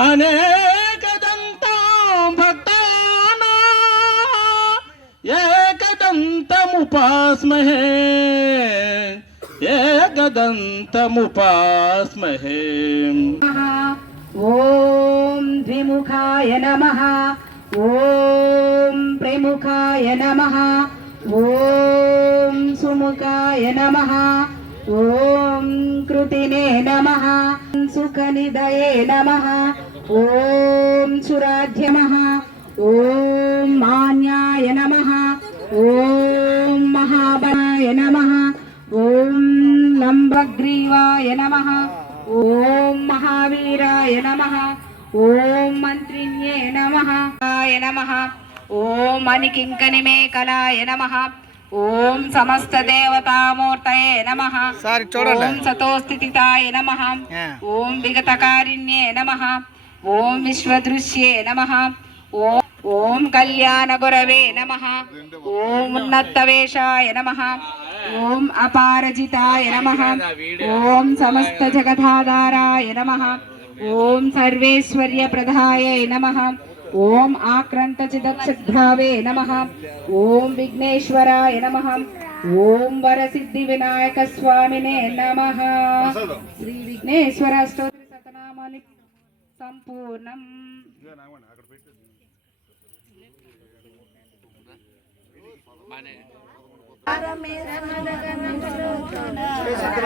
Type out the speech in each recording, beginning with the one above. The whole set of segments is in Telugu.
అనేకదంతం భక్తానా ఏకదంతముపాస్మహే ఏకదంతముపాస్మహే. ఓం ద్విముఖాయ నమః. ఓం ప్రముఖాయ నమః. ఓం సుముఖాయ నమః. ఓం కృతినే నమః. సుఖనిదయే నమః. ఓం సురాధ్య నమః. ఓం మాన్యాయ నమః. ఓం మహాబలాయ నమః. ఓం లంబగ్రీవాయ నమః. ఓం మహావీరాయ నమః. ఓం మంత్రిణ్యే నమః. ఓం మణికింకణిమేకలాయ నమః. ఓం సమస్త దేవతామూర్తయే నమః. ఓం సతోస్థితాయ నమః. ఓం విగతకారిణ్యే నమః. ఓం విశ్వదృశ్యే నమః. ఓం కళ్యాణ గురవే నమః. ఓం ఉన్నత్తవేషాయ నమః. ఓం అపారజితాయ నమః. ఓం సమస్త జగదాధారాయ నమః. ఓం సర్వేశ్వర్య ప్రదాయే నమః. ఓం ఆక్రాంత చిదక్షద్భావే నమః. ఓం విఘ్నేశ్వరాయ నమః. ఓం వరసిద్ధి వినాయక స్వామినే నమః. శ్రీ విఘ్నేశ్వర స్తోత్ర శతనామావళి సంపూర్ణం.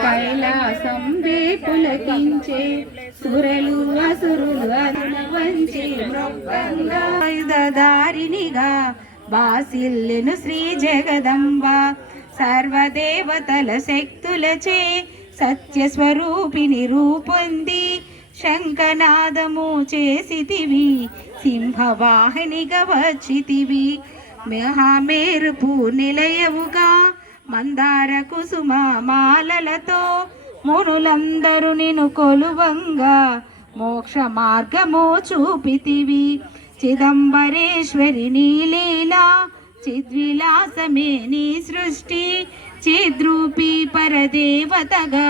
కైలాసం పులకించే సురలు అసురులు వంచి దారినిగా బాసిల్లెను శ్రీ జగదంబ. సర్వదేవతల శక్తులచే సత్యస్వరూపిణి రూపొంది శంఖనాదము చేసితివి. సింహవాహినిగా వచ్చితివి. మహామేరుపు నిలయవుగా మందార కుసుమ మాలలతో మునులందరూ నిన్ను కొలువంగా మోక్ష మార్గము చూపితివి. చిదంబరేశ్వరి నీలీలా చిద్విలాసమే నీ సృష్టి. చిద్రూపి పరదేవతగా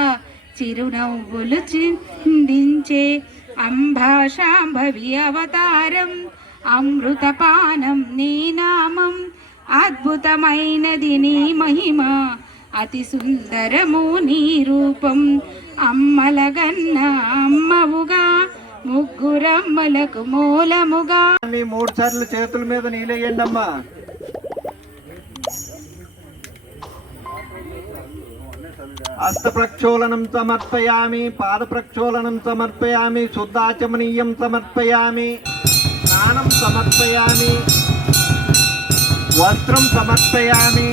చిరునవ్వులు చిందించే అంబాశాంభవి అవతారం. అమృతపానం నీ నామం అద్భుతమైనది నీ మహిమ. అతి సుందరము నీ రూపం. అమ్మలగన్న అమ్మవుగా ముగ్గురమ్మలకు మూలముగా. 3 సార్లు చేతుల మీద నీళ్ళేయండమ్మా. హస్త ప్రక్షోళనం సమర్పయామి. పాద ప్రక్షోళనం సమర్పయామి. శుద్ధాచమనీయం సమర్పయామి. స్నానం సమర్పయామి. వస్త్రం సమర్పయామి.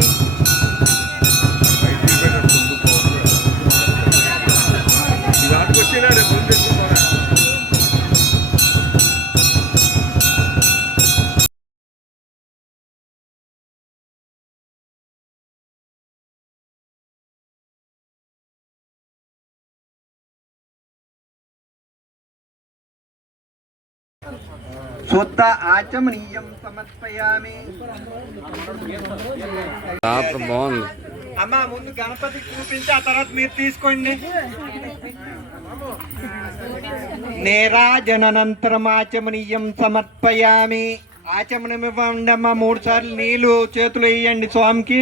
శుద్ధ ఆచమనీయం సమర్పయామి. అమ్మా ముందు గణపతి చూపించి ఆ తర్వాత మీరు తీసుకోండి. నీరాజనంతరం ఆచమనీయం సమర్పయామి. ఆచమనం ఇవ్వండి అమ్మా. 3 సార్లు నీళ్లు చేతులు వేయండి స్వామికి.